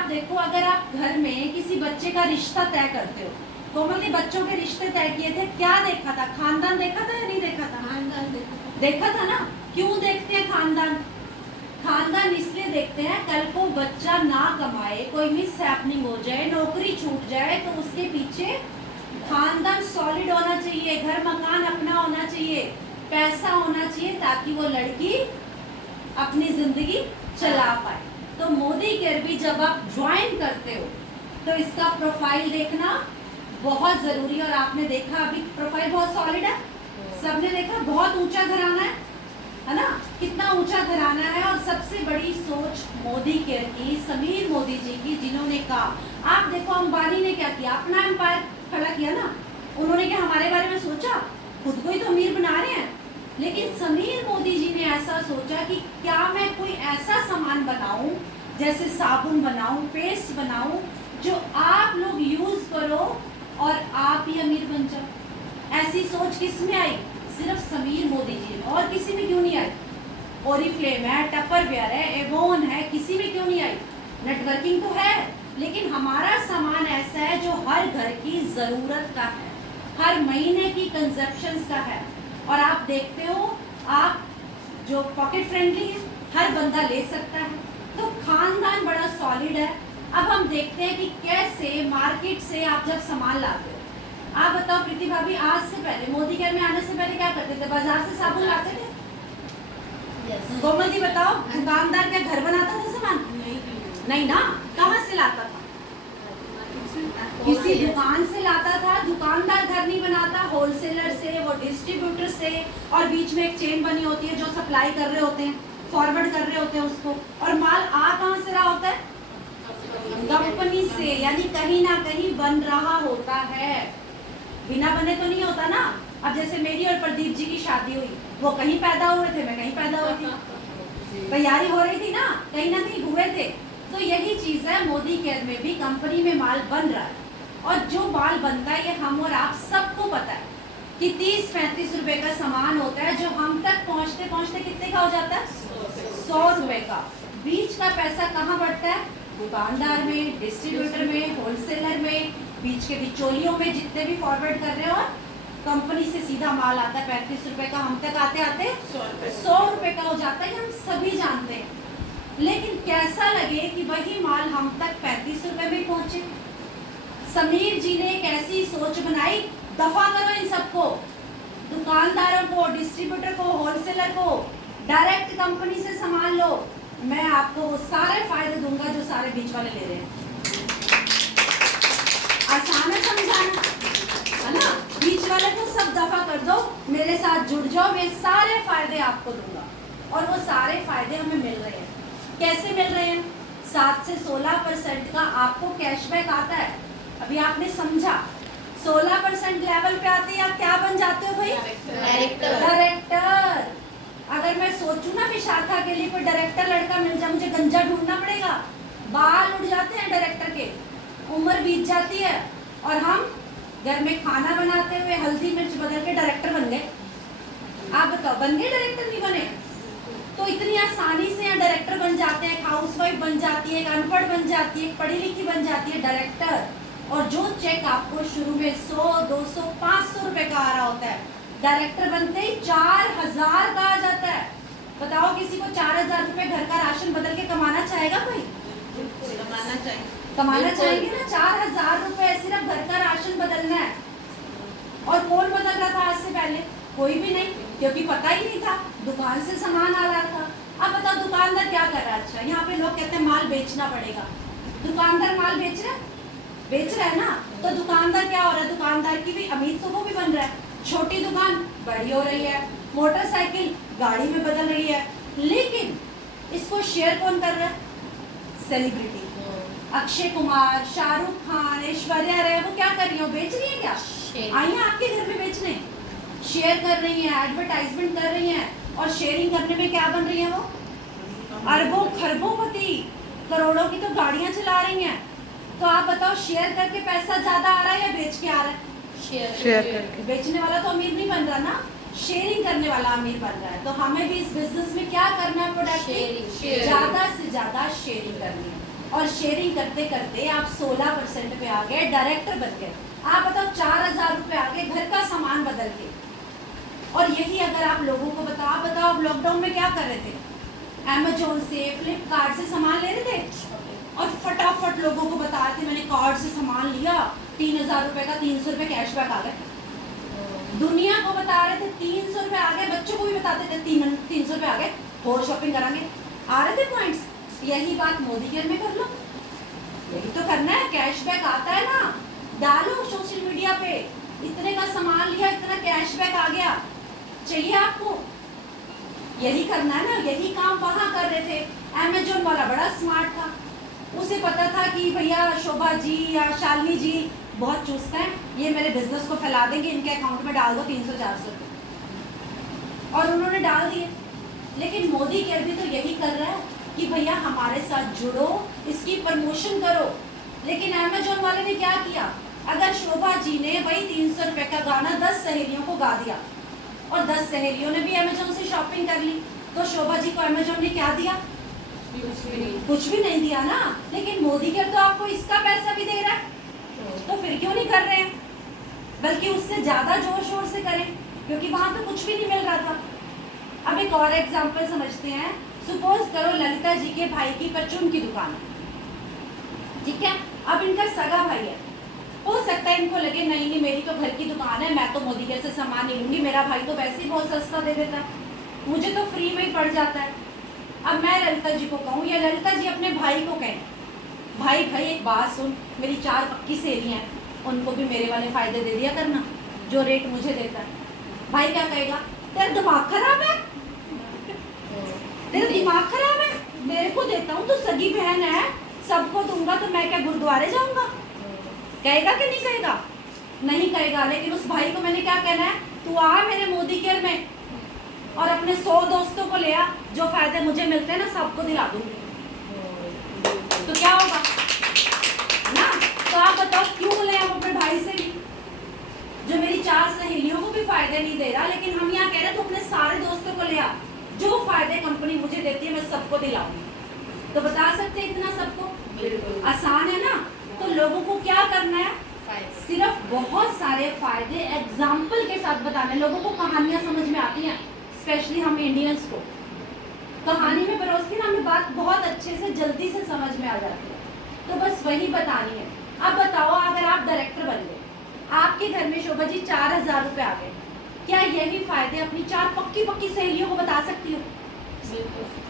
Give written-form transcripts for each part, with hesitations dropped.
आप देखो, अगर आप घर में किसी बच्चे का रिश्ता तय करते हो, कोमल ने बच्चों के रिश्ते तय किए थे, क्या देखा था? खानदान देखा था या नहीं देखा था? खानदान देखा था ना। क्यों देखते हैं खानदान? खानदान इसलिए देखते हैं, कल को बच्चा ना कमाए, कोई मिस हैपनिंग हो जाए, नौकरी छूट जाए, तो उसके पीछे खानदान सॉलिड होना चाहिए, घर मकान अपना होना चाहिए, पैसा होना चाहिए, ताकि वो लड़की अपनी जिंदगी चला पाए। तो मोदी केयर भी जब आप ज्वाइन करते हो तो इसका प्रोफाइल देखना बहुत जरूरी है। और आपने देखा अभी प्रोफाइल बहुत सॉलिड है, सबने देखा, बहुत ऊंचा घराना है ना, कितना ऊंचा घराना है। और सबसे बड़ी सोच मोदी केयर की, समीर मोदी जी की, जिन्होंने कहा, आप देखो अंबानी ने क्या किया, अपना एम्पायर खड़ा किया ना। उन्होंने क्या हमारे बारे में सोचा? खुद को ही तो अमीर बना रहे हैं। लेकिन समीर मोदी जी ने ऐसा सोचा कि क्या मैं कोई ऐसा सामान बनाऊं, जैसे साबुन बनाऊं, पेस्ट बनाऊं, जो आप लोग यूज करो और आप ही अमीर बन जाओ। ऐसी सोच किस में आई? सिर्फ समीर मोदी जी में, और किसी में क्यों नहीं आई? ओरिफ्लेम है, टपरवेयर है, एवोन है, किसी में क्यों नहीं आई? नेटवर्किंग तो है, लेकिन हमारा सामान ऐसा है जो हर घर की जरूरत का है, हर महीने की कंजप्शंस का है। और आप देखते हो, आप जो पॉकेट फ्रेंडली है, हर बंदा ले सकता है। तो खानदान बड़ा सॉलिड है। अब हम देखते हैं कि कैसे मार्केट से आप जब सामान लाते हो, आप बताओ प्रीति भाभी, आज से पहले, मोदी केयर में आने से पहले क्या करते थे? बाजार से साबुन लाते थे? कोमल जी बताओ, दुकानदार क्या घर बनाता था सामान? नहीं ना। कहाँ से लाता था? किसी दुकान से लाता था। दुकानदार घर नहीं बनाता, होलसेलर से, वो डिस्ट्रीब्यूटर से, और बीच में एक चेन बनी होती है जो सप्लाई कर रहे होते हैं, फॉरवर्ड कर रहे होते हैं उसको। और माल आ कहाँ से रहा होता है? कंपनी से, यानी कहीं ना कहीं बन रहा होता है, बिना बने तो नहीं होता ना। अब जैसे मेरी और प्रदीप जी की शादी हुई, वो कहीं पैदा हुए थे, मैं कहीं पैदा हुई थी, तैयारी हो रही थी ना, कहीं ना कहीं हुए थे। तो यही चीज है, मोदी केयर में भी कंपनी में माल बन रहा है, और जो माल बनता है ये हम और आप सबको पता है कि 30-35 रुपए का सामान होता है, जो हम तक पहुंचते पहुंचते कितने का हो जाता है? 100 रुपए का। बीच का पैसा कहाँ बढ़ता है? दुकानदार में, डिस्ट्रीब्यूटर में, होलसेलर में, बीच के बिचौलियों में, जितने भी फॉरवर्ड कर रहे हो। कंपनी से सीधा माल आता है 35 रुपए का, हम तक आते आते 100 रुपए का हो जाता है, हम सभी जानते हैं। लेकिन कैसा लगे कि वही माल हम तक 35 रुपए में पहुंचे। समीर जी ने एक ऐसी सोच बनाई, दफा करो इन सबको, दुकानदारों को, डिस्ट्रीब्यूटर को, होलसेलर को, डायरेक्ट कंपनी से सामान लो। मैं आपको वो सारे फायदे दूंगा जो सारे बीच वाले ले रहे हैं। आसान है समझाना, है ना? बीच वाले को सब दफा कर दो, मेरे साथ जुड़ जाओ, मैं सारे फायदे आपको दूंगा। और वो सारे फायदे हमें मिल रहे हैं। कैसे मिल रहे हैं? 7 से 16% का आपको कैशबैक आता है। अभी आपने समझा, 16% लेवल पे आते हैं, आप क्या बन जाते हो भाई? डायरेक्टर। अगर मैं सोचूं ना विशाखा के लिए कोई डायरेक्टर लड़का मिल जाए, मुझे गंजा ढूंढना पड़ेगा, बाल उड़ जाते हैं डायरेक्टर के, उम्र बीत जाती है, और हम घर में खाना बनाते हुए हल्दी मिर्च बदल के डायरेक्टर बन गए। आप बताओ, बन गए डायरेक्टर? नहीं बने? तो इतनी आसानी से यहाँ डायरेक्टर बन जाते हैं, हाउसवाइफ बन जाती है, एक अनपढ़ बन जाती है, पढ़ी लिखी बन जाती है डायरेक्टर। और जो चेक आपको शुरू में 100, 200, 500 रुपए का आ रहा होता है, डायरेक्टर बनते ही 4000 का आ जाता है। बताओ, किसी को 4000 रुपए घर का राशन बदल के कमाना चाहेगा कोई? कमाना चाहेंगे ना। 4000 रुपए सिर्फ घर का राशन बदलना है। और कौन बदल रहा था आज से पहले? कोई भी नहीं, क्योंकि पता ही नहीं था, दुकान से सामान आ रहा था। अब बताओ दुकानदार क्या कर रहा है? अच्छा, यहाँ पे लोग कहते हैं माल बेचना पड़ेगा। दुकानदार माल बेच रहा है ना। तो दुकानदार क्या हो रहा है? दुकानदार की भी अमीर तो वो भी बन रहा है। छोटी दुकान बड़ी हो रही है, मोटरसाइकिल गाड़ी में बदल रही है। लेकिन इसको शेयर कौन कर रहा है? सेलिब्रिटी। अक्षय कुमार, शाहरुख खान, ऐश्वर्या राय, वो क्या कर रही है? बेच रही है क्या? आइए आपके घर में बेचने, शेयर कर रही हैं, एडवर्टाइजमेंट कर रही हैं। और शेयरिंग करने में क्या बन रही है वो? अरबों खरबोंपति, करोड़ों की तो गाड़ियां चला रही हैं। तो आप बताओ, शेयर करके पैसा ज्यादा आ रहा है या बेच के आ रहा है? शेयर करके। बेचने वाला तो अमीर नहीं बन रहा ना, शेयरिंग करने वाला अमीर बन रहा है। तो हमें भी इस बिजनेस में क्या करना है? प्रोडक्ट ज्यादा से ज्यादा शेयरिंग करनी है। और शेयरिंग करते करते आप 16% पे आ गए, डायरेक्टर बन गए। आप बताओ 4,000 रुपये आ गए घर का सामान बदल के। और यही अगर आप लोगों को बताओ, आप बताओ आप लॉकडाउन में क्या कर रहे थे? अमेजोन से, फ्लिपकार्ट से सामान ले रहे थे और फटाफट लोगों को बता रहे थे मैंने कार्ड से सामान लिया, 3,000 रुपये का 300 रुपये कैशबैक आ गए। दुनिया को बता रहे थे 300 रुपये आ गए, बच्चों को भी बताते थे 300 रुपये आ गए, और शॉपिंग कराएंगे, आ रहे थे पॉइंट्स। यही बात मोदी केयर में कर लो, यही तो करना है। कैशबैक आता है ना, डालो सोशल मीडिया पे, इतने का सामान लिया, इतना कैशबैक आ गया, चाहिए आपको? यही करना है ना, यही काम वहां कर रहे थे। अमेजोन वाला बड़ा स्मार्ट था, उसे पता था कि भैया शोभा जी या शालिनी जी बहुत चुस्त हैं, ये मेरे बिजनेस को फैला देंगे, इनके अकाउंट में डाल दो 300-400 रुपये, और उन्होंने डाल दिए। लेकिन मोदी केयर भी तो यही कर रहा है कि भैया हमारे साथ जुड़ो, इसकी प्रमोशन करो। लेकिन अमेजोन वाले ने क्या किया? अगर शोभा जी ने वही 300 रुपये का गाना 10 सहेलियों को गा दिया और 10 सहेलियों ने भी अमेजोन से शॉपिंग कर ली, तो शोभा जी को अमेजोन ने क्या दिया? कुछ भी नहीं दिया ना। लेकिन मोदी केयर तो आपको इसका पैसा भी दे रहा है, तो फिर क्यों नहीं कर रहे हैं? बल्कि उससे ज्यादा जोर शोर से करें, क्योंकि वहां तो कुछ भी नहीं मिल रहा था। अब एक और एग्जांपल समझते हैं। सपोज करो ललिता जी के भाई की परचून की दुकान है, ठीक है? अब इनका सगा भाई है, हो सकता है इनको लगे नहीं नहीं मेरी तो घर की दुकान है, मैं तो मोदी केयर से सामान नहीं लूंगी, मेरा भाई तो वैसे ही बहुत सस्ता दे देता है, मुझे तो फ्री में ही पड़ जाता है। अब मैं ललिता जी को कहूँ या ललिता जी अपने भाई को कहें, भाई भाई एक बात सुन, मेरी 4 पक्की सहेलियाँ हैं, उनको भी मेरे वाले फायदे दे दिया करना जो रेट मुझे देता है। भाई क्या कहेगा? तेरा दिमाग खराब है, तेरा दिमाग खराब है, मेरे को देता हूँ, तो सगी बहन है, सबको दूंगा तो मैं क्या गुरुद्वारे जाऊंगा? कहेगा कि नहीं कहेगा? नहीं कहेगा। लेकिन उस भाई को मैंने क्या कहना है, तू आ मेरे मोदी केयर में और अपने 100 दोस्तों को ले आ, जो फायदे मुझे मिलते हैं ना सबको दिला दूंगी। तो क्या होगा ना? तो आप बताओ क्यों ले हम अपने भाई से भी, जो मेरी 4 सहेलियों को भी फायदे नहीं दे रहा, लेकिन हम यहाँ कह रहे तो अपने सारे दोस्तों को ले आ, जो फायदे कंपनी मुझे देती है मैं सबको दिलाऊंगी। तो बता सकते हैं इतना सबको? आसान है ना? तो लोगों को क्या करना है? सिर्फ बहुत सारे फायदे एग्जाम्पल के साथ बताने। लोगों को कहानियां समझ में आती हैं, स्पेशली हम इंडियंस को कहानी में परोस के ना हमें बात बहुत अच्छे से जल्दी से समझ में आ जाती है। तो बस वही बतानी है। अब बताओ, अगर आप डायरेक्टर बन गए, आपके घर में शोभा जी 4,000 रुपये आ गए, क्या यही फायदे अपनी 4 पक्की सहेलियों को बता सकती हो?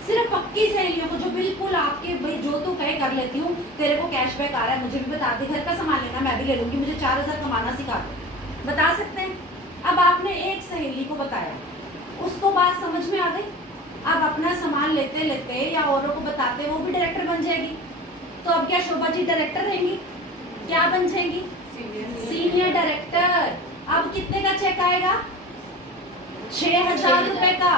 सिर्फ पक्की सहेलियों को, जो बिल्कुल आपके भाई जो तू कहे कर लेती हूँ, तेरे को कैशबैक आ रहा है, मुझे भी बता दे, घर का सामान लेना मैं भी ले लूंगी, मुझे 4,000 कमाना सिखा दो, बता सकते हैं। अब आपने एक सहेली को बताया, उसको बात समझ में आ गई, अब अपना सामान लेते लेते या औरों को बताते वो भी डायरेक्टर बन जाएगी। तो अब क्या शोभा जी डायरेक्टर रहेंगी? क्या बन जाएंगी? Senior director. अब कितने का चेक आएगा? 6,000 रुपए का।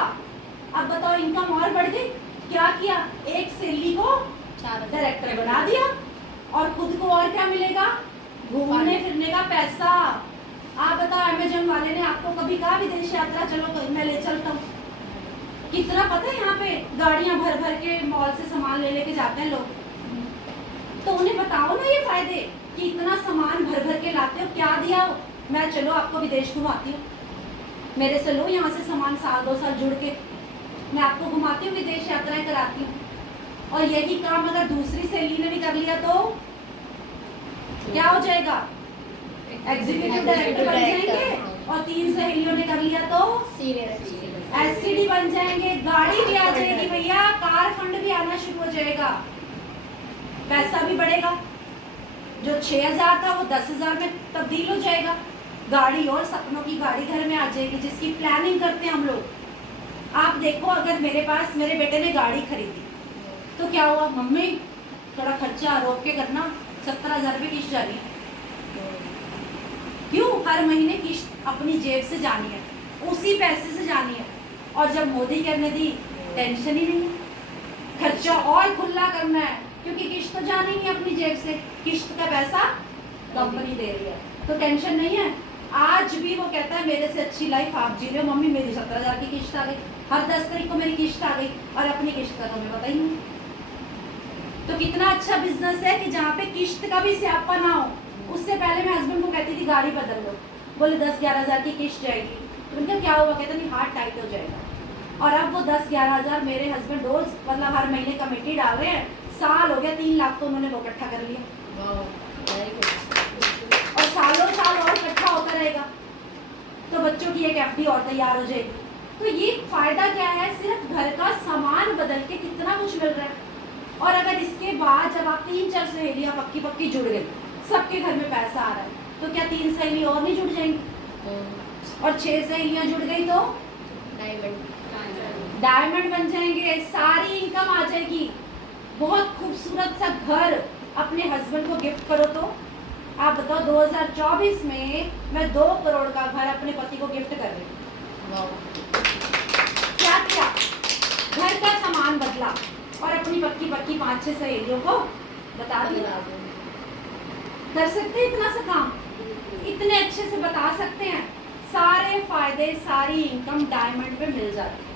अब बताओ इनकम और बढ़ गई। क्या किया? एक सहेली को डायरेक्टर बना दिया और खुद को और क्या मिलेगा? घूमने फिरने का पैसा। आप बताओ अमेजन वाले ने आपको कभी कहा विदेश यात्रा चलो मैं ले चलता हूँ? कितना पता है यहाँ पे गाड़ियां भर भर के मॉल से सामान ले लेके जाते हैं लोग। तो उन्हें बताओ ना ये फायदे कि इतना सामान भर भर के लाते हो, क्या दिया हो? मैं चलो आपको विदेश घुमाती हूँ, मेरे से लो यहाँ से सामान, 1-2 साल जुड़ के मैं आपको घुमाती हूँ, विदेश यात्राएं कराती हूँ। और यही काम अगर दूसरी सहेली ने भी कर लिया तो क्या हो जाएगा? एग्जीक्यूटिव डायरेक्टर बन जाएंगे। और 3 सहेलियों ने कर लिया तो एससीडी बन जाएंगे। गाड़ी भी आ जाएगी भैया, कार फंड भी आना शुरू हो जाएगा, पैसा भी बढ़ेगा। जो 6,000 था वो 10,000 में तब्दील हो जाएगा। गाड़ी और सपनों की गाड़ी घर में आ जाएगी, जिसकी प्लानिंग करते हैं हम लोग। आप देखो, अगर मेरे पास मेरे बेटे ने गाड़ी खरीदी तो क्या हुआ? मम्मी थोड़ा खर्चा रोक के करना, 17,000 रुपये किस्त जा रही है। क्यों? हर महीने किस्त अपनी जेब से जानी है, उसी पैसे से जानी है। और जब मोदी करने दी, टेंशन ही नहीं, खर्चा और खुला करना है, क्योंकि किस्त तो जानी नहीं अपनी जेब से, किस्त का पैसा कंपनी दे रही है, तो टेंशन नहीं है। आज भी वो कहता है मेरे से अच्छी लाइफ आप जी रहे हो मम्मी, मेरी 17,000 की किस्त आ गई, हर 10 तारीख को मेरी किस्त आ गई और अपनी किस्त का तो हमें पता ही नहीं। तो कितना अच्छा बिजनेस है कि जहाँ पे किश्त का भी स्यापा ना हो। उससे पहले मैं हस्बैंड को कहती थी गाड़ी बदल लो, बोले 10-11 हज़ार की किश्त जाएगी। तो मैंने कहा क्या हुआ, कहता नहीं हार्ट टाइट हो जाएगा। और अब वो 10-11 हज़ार मेरे हस्बैंड रोज मतलब हर महीने कमेटी डाल रहे हैं। साल हो गया, 3 लाख तो उन्होंने वो इकट्ठा कर लिया और सालों साल और इकट्ठा होता रहेगा। तो बच्चों की एक एफडी और तैयार हो जाएगी। तो ये फायदा क्या है, सिर्फ घर का सामान बदल के कितना कुछ मिल रहा है। और अगर इसके बाद जब आप 3-4 सहेलियां पक्की पक्की जुड़ गई, सबके घर में पैसा आ रहा है, तो क्या 3 सहेली और नहीं जुड़ जाएंगी? और 6 सहेलियां जुड़ गई तो डायमंड बन जाएंगे, सारी इनकम आ जाएगी। बहुत खूबसूरत सा घर अपने हस्बैंड को गिफ्ट करो। तो आप बताओ 2024 में मैं 2 करोड़ का घर अपने पति को गिफ्ट कर रही हूँ। क्या किया, घर का सामान बदला और अपनी पक्की पक्की 5-6 सहेलियों को बता दिया। कर सकते हैं इतना सा काम, इतने अच्छे से बता सकते हैं। सारे फायदे, सारी इनकम डायमंड पे मिल जाती है।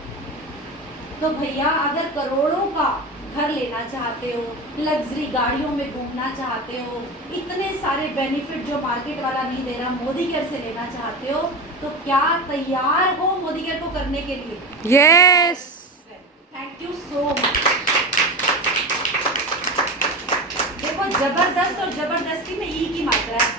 तो भैया अगर करोड़ों का घर लेना चाहते हो, लग्जरी गाड़ियों में घूमना चाहते हो, इतने सारे बेनिफिट जो मार्केट वाला नहीं दे रहा, मोदी केयर से लेना चाहते हो, तो क्या तैयार हो मोदी केयर को करने के लिए? Yes. Thank you so much. देखो जबरदस्त और जबरदस्ती में ई की मात्रा है।